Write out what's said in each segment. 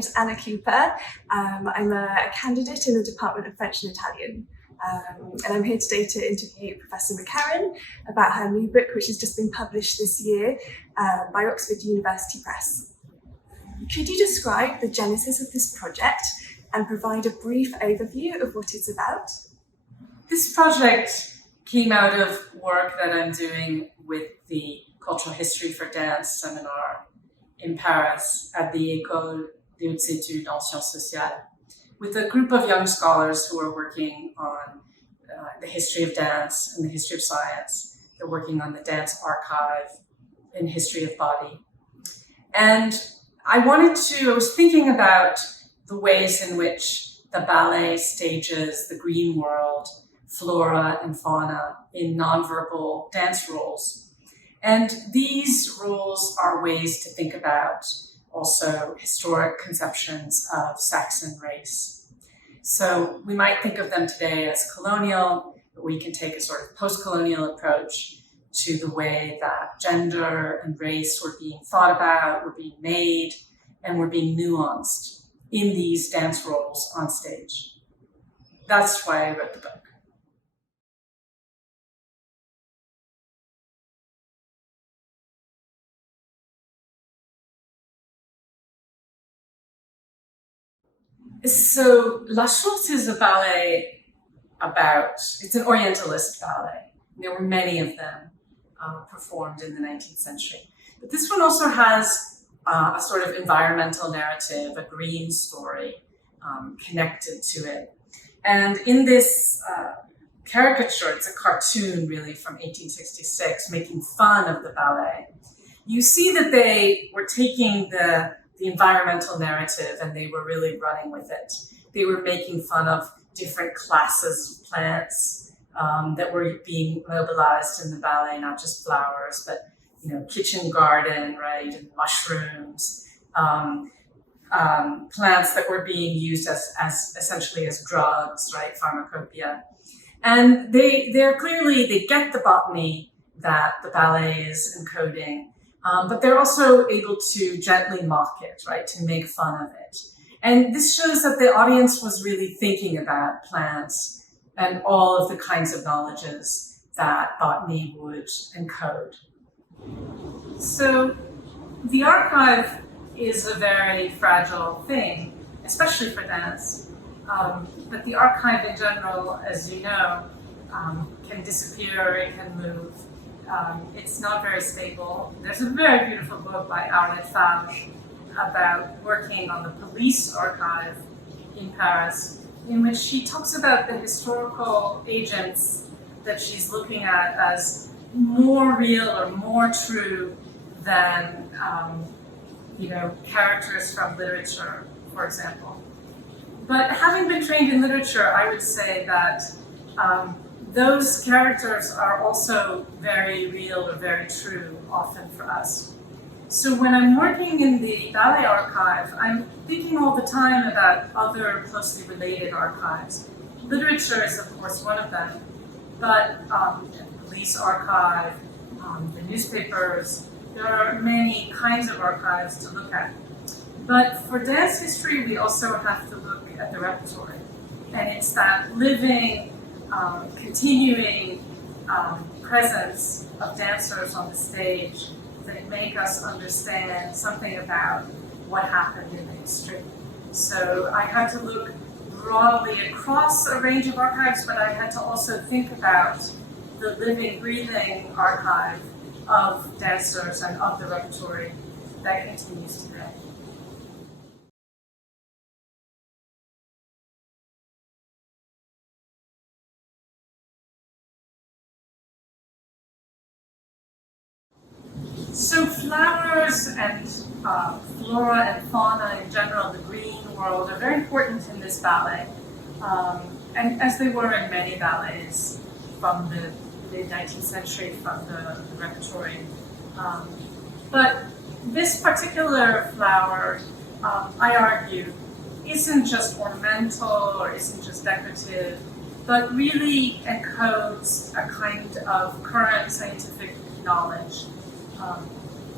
name's Anna Cooper. I'm a candidate in the Department of French and Italian. And I'm here today to interview Professor McCarren about her new book, which has just been published this year by Oxford University Press. Could you describe the genesis of this project and provide a brief overview of what it's about? This project came out of work that I'm doing with the Cultural History for Dance seminar in Paris at the École des Hautes Études en Sciences Sociales, with a group of young scholars who are working on the history of dance and the history of science. They're working on the dance archive and history of body. And I was thinking about the ways in which the ballet stages the green world, flora and fauna in nonverbal dance roles. And these roles are ways to think about also historic conceptions of sex and race. So we might think of them today as colonial, but we can take a sort of post-colonial approach to the way that gender and race were being thought about, were being made, and were being nuanced in these dance roles on stage. That's why I wrote the book. So La Chance is a ballet it's an Orientalist ballet. There were many of them performed in the 19th century. But this one also has a sort of environmental narrative, a green story connected to it. And in this caricature, it's a cartoon really from 1866, making fun of the ballet. You see that they were taking the environmental narrative and they were really running with it. They were making fun of different classes of plants that were being mobilized in the ballet, not just flowers, but kitchen garden, right, and mushrooms, plants that were being used as essentially as drugs, right, pharmacopoeia. And they get the botany that the ballet is encoding, but they're also able to gently mock it, right, to make fun of it. And this shows that the audience was really thinking about plants and all of the kinds of knowledges that botany would encode. So the archive is a very fragile thing, especially for dance. But the archive in general, as you know, can disappear, it can move. It's not very stable. There's a very beautiful book by Arlette Fage about working on the police archive in Paris, in which she talks about the historical agents that she's looking at as more real or more true than characters from literature, for example. But having been trained in literature, I would say that those characters are also very real or very true often for us. So when I'm working in the ballet archive, I'm thinking all the time about other closely related archives. Literature is, of course, one of them, but the police archive, the newspapers, there are many kinds of archives to look at. But for dance history, we also have to look at the repertory. And it's that living, continuing presence of dancers on the stage that make us understand something about what happened in the history. So I had to look broadly across a range of archives, but I had to also think about the living, breathing archive of dancers and of the repertory that continues today. So flowers and flora and fauna in general, the green world, are very important in this ballet, and as they were in many ballets from the mid-19th century, from the repertory. But this particular flower, I argue, isn't just ornamental or isn't just decorative, but really encodes a kind of current scientific knowledge.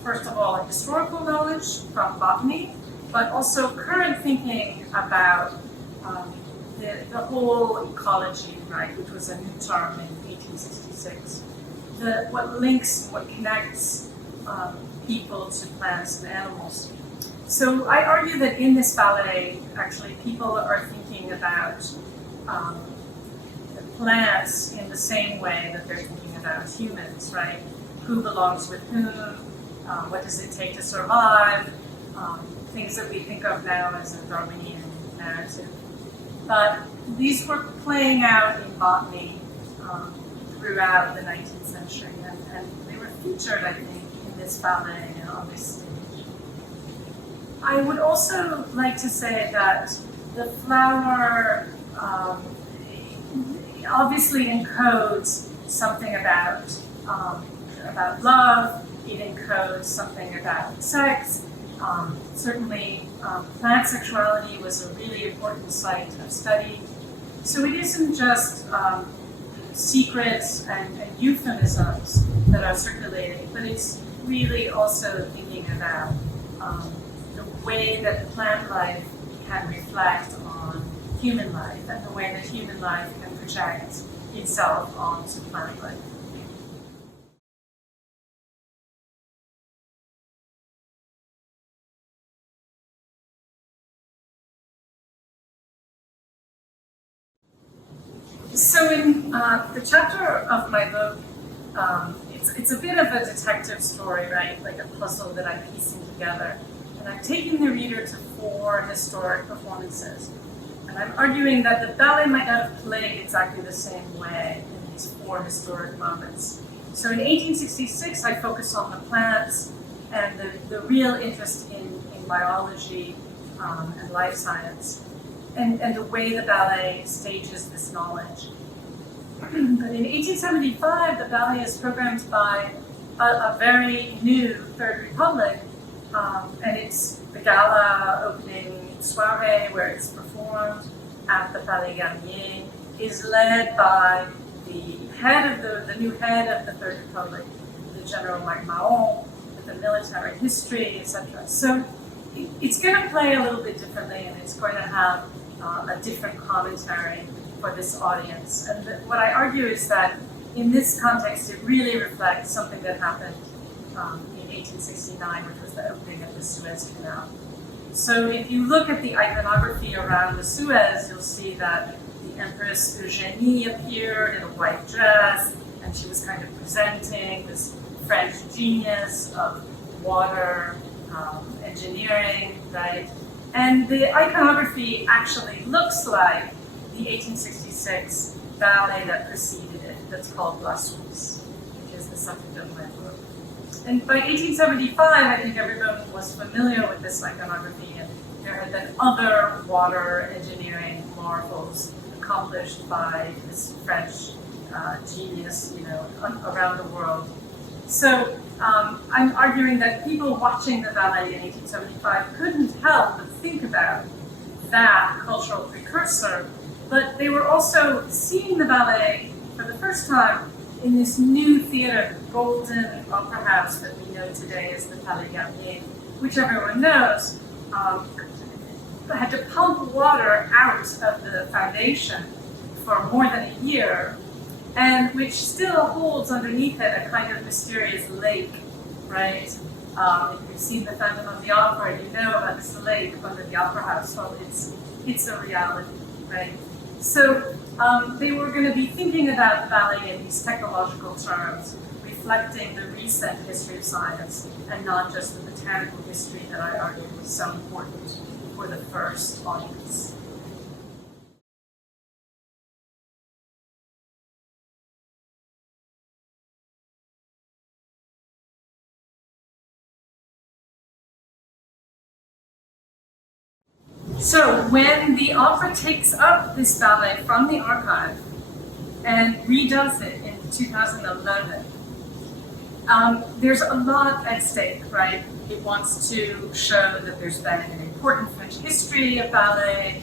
First of all, historical knowledge from botany, but also current thinking about the whole ecology, right, which was a new term in 1866. What links, what connects people to plants and animals. So I argue that in this ballet, actually, people are thinking about plants in the same way that they're thinking about humans, right? Who belongs with whom? What does it take to survive? Things that we think of now as a Darwinian narrative. But these were playing out in botany throughout the 19th century, and they were featured, I think, in this ballet and on this stage. I would also like to say that the flower obviously encodes something about love. It encodes something about sex. Certainly, plant sexuality was a really important site of study. So it isn't just secrets and euphemisms that are circulating, but it's really also thinking about the way that plant life can reflect on human life and the way that human life can project itself onto plant life. So in the chapter of my book, it's a bit of a detective story, right? Like a puzzle that I'm piecing together. And I'm taking the reader to 4 historic performances. And I'm arguing that the ballet might not have played exactly the same way in these 4 historic moments. So in 1866, I focus on the plants and the real interest in biology and life science. And the way the ballet stages this knowledge. But in 1875, the ballet is programmed by a very new Third Republic, and it's the gala opening soiree where it's performed at the Palais Garnier is led by the new head of the Third Republic, the General McCarren, with the military history, etc. So it's going to play a little bit differently, and it's going to have a different commentary for this audience. And what I argue is that in this context, it really reflects something that happened in 1869, which was the opening of the Suez Canal. So if you look at the iconography around the Suez, you'll see that the Empress Eugénie appeared in a white dress, and she was kind of presenting this French genius of water engineering, right? And the iconography actually looks like the 1866 ballet that preceded it, that's called La Suisse, which is the subject of my book. And by 1875, I think everyone was familiar with this iconography, and there had been other water engineering marvels accomplished by this French genius, around the world. So I'm arguing that people watching the ballet in 1875 couldn't help but think about that cultural precursor, but they were also seeing the ballet for the first time in this new theater, golden opera house that we know today as the Palais Garnier, which everyone knows had to pump water out of the foundation for more than a year, and which still holds underneath it a kind of mysterious lake, right? If you've seen The Phantom of the Opera, you know about this lake under the opera house. Well, it's a reality, right? So they were going to be thinking about the ballet in these technological terms, reflecting the recent history of science, and not just the botanical history that I argued was so important for the first audience. So when the opera takes up this ballet from the archive and redoes it in 2011, there's a lot at stake, right? It wants to show that there's been an important French history of ballet,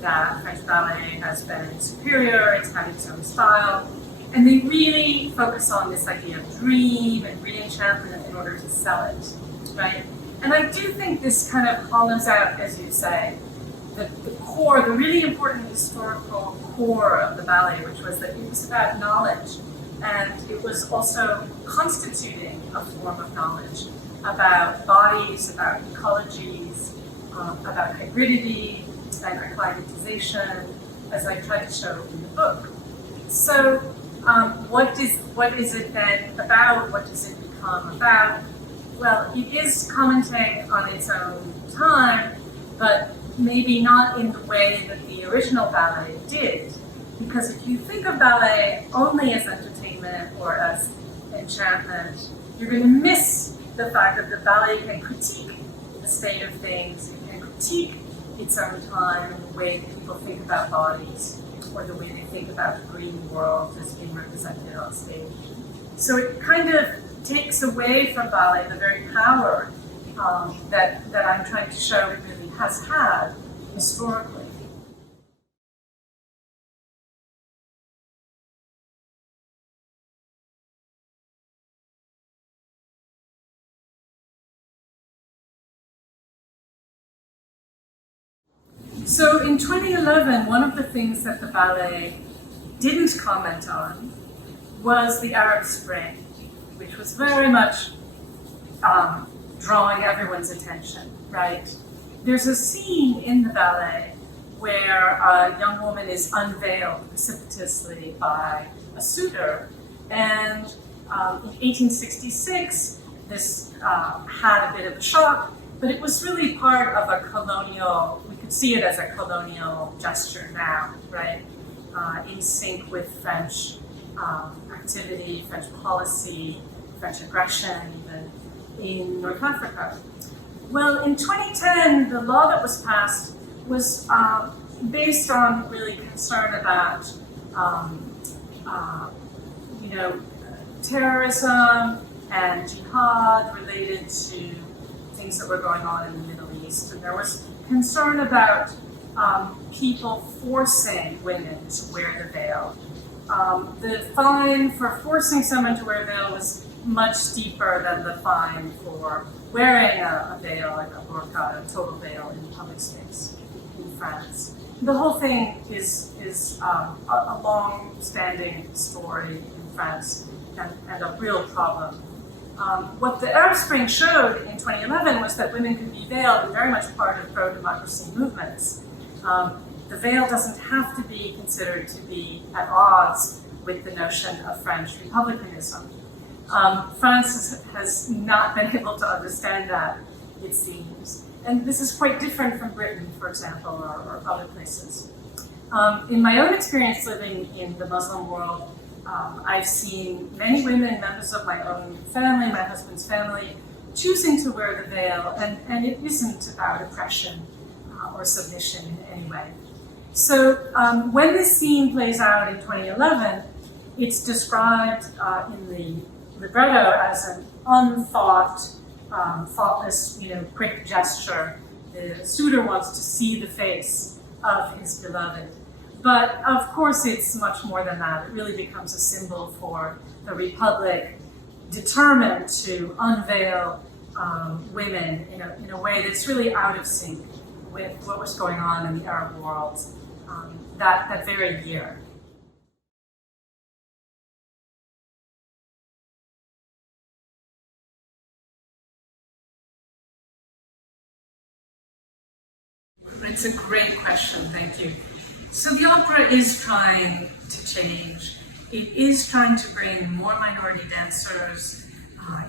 that French ballet has been superior, it's had its own style, and they really focus on this idea of dream and re-enchantment in order to sell it, right? And I do think this kind of hollows out, as you say, the core, the really important historical core of the ballet, which was that it was about knowledge, and it was also constituting a form of knowledge about bodies, about ecologies, about hybridity and acclimatization, as I tried to show in the book. So what is it then about? What does it become about? Well, it is commenting on its own time, but maybe not in the way that the original ballet did. Because if you think of ballet only as entertainment or as enchantment, you're going to miss the fact that the ballet can critique the state of things, it can critique its own time and the way that people think about bodies, or the way they think about the green world as being represented on stage. So it kind of takes away from ballet the very power that I'm trying to show it really has had historically. So in 2011, one of the things that the ballet didn't comment on was the Arab Spring, which was very much drawing everyone's attention, right? There's a scene in the ballet where a young woman is unveiled precipitously by a suitor, and in 1866, this had a bit of a shock, but it was really part of a colonial, we could see it as a colonial gesture now, right? In sync with French activity, French policy, French aggression, even in North Africa. Well, in 2010, the law that was passed was based on really concern about, terrorism and jihad related to things that were going on in the Middle East. And there was concern about people forcing women to wear the veil. The fine for forcing someone to wear a veil was much steeper than the fine for wearing a veil, like a burqa, a total veil in public space in France. The whole thing is a long-standing story in France and a real problem. What the Arab Spring showed in 2011 was that women could be veiled and very much part of pro-democracy movements. The veil doesn't have to be considered to be at odds with the notion of French republicanism. France has not been able to understand that, it seems. And this is quite different from Britain, for example, or other places. In my own experience living in the Muslim world, I've seen many women, members of my own family, my husband's family, choosing to wear the veil, and it isn't about oppression or submission in any way. So when this scene plays out in 2011, it's described in the libretto as an unthought, thoughtless, quick gesture. The suitor wants to see the face of his beloved. But of course, it's much more than that. It really becomes a symbol for the Republic, determined to unveil women in a way that's really out of sync with what was going on in the Arab world that very year. It's a great question, thank you. So the opera is trying to change. It is trying to bring more minority dancers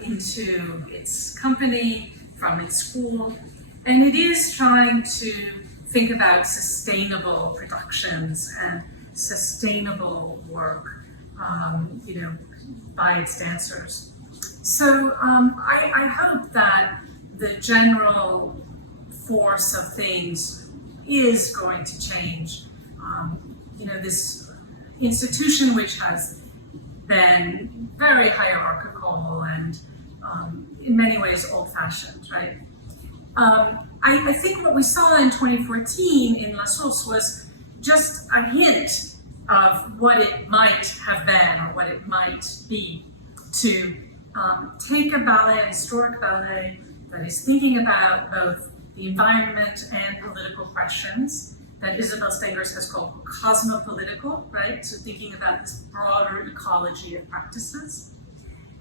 into its company, from its school, and it is trying to think about sustainable productions and sustainable work, by its dancers. So I hope that the general force of things is going to change. This institution which has been very hierarchical and in many ways old-fashioned, right? I think what we saw in 2014 in La Source was just a hint of what it might have been or what it might be to take a ballet, a historic ballet, that is thinking about both the environment and political questions that Isabel Stengers has called cosmopolitical, right? So thinking about this broader ecology of practices,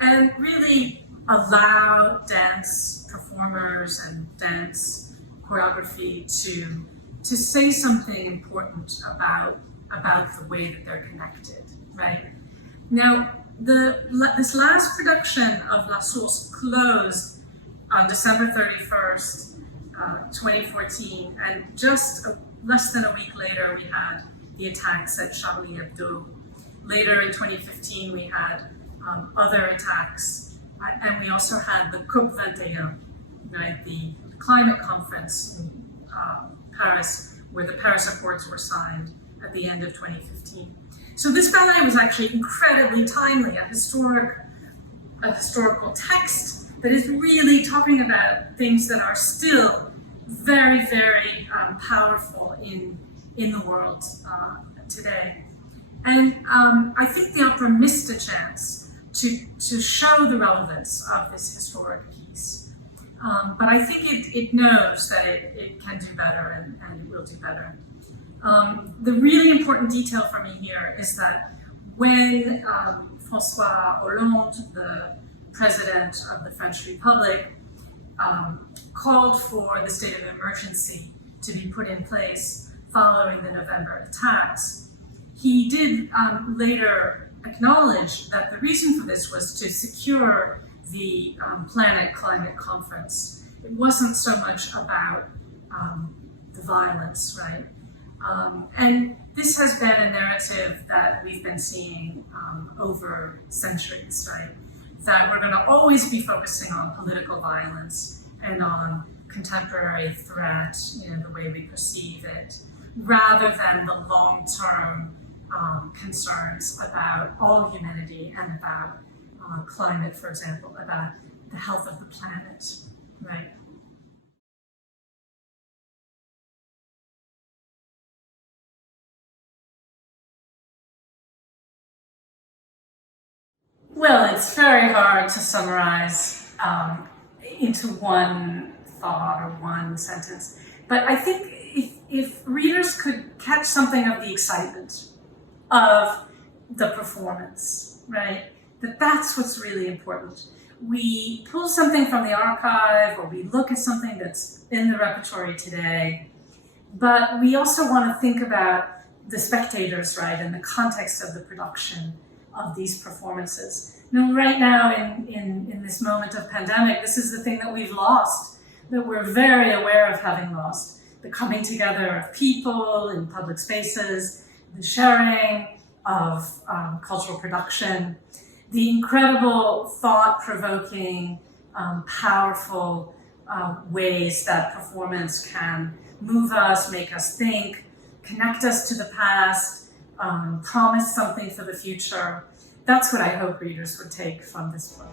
and really allow dance performers and dance choreography to say something important about the way that they're connected, right? Now, this last production of La Source closed on December 31st, 2014, and just less than a week later, we had the attacks at Charlie Hebdo. Later in 2015, we had other attacks, and we also had the COP21, right, the climate conference in Paris, where the Paris Accords were signed at the end of 2015. So this ballet was actually incredibly timely, a historical text that is really talking about things that are still very, very powerful in the world today. And I think the opera missed a chance to show the relevance of this historic piece. But I think it knows that it can do better and it will do better. The really important detail for me here is that when François Hollande, the president of the French Republic, called for the state of emergency to be put in place following the November attacks, he did later acknowledge that the reason for this was to secure the Planet Climate Conference. It wasn't so much about the violence, right? And this has been a narrative that we've been seeing over centuries, right? That we're going to always be focusing on political violence and on contemporary threat, the way we perceive it, rather than the long-term concerns about all humanity and about climate, for example, about the health of the planet, right? Well, it's very hard to summarize into one thought or one sentence. But I think if readers could catch something of the excitement of the performance, right? That's what's really important. We pull something from the archive or we look at something that's in the repertory today, but we also want to think about the spectators, right? And the context of the production of these performances. Right now in this moment of pandemic, this is the thing that we've lost, that we're very aware of having lost. The coming together of people in public spaces, the sharing of cultural production, the incredible thought-provoking, powerful ways that performance can move us, make us think, connect us to the past, promise something for the future. That's what I hope readers would take from this book.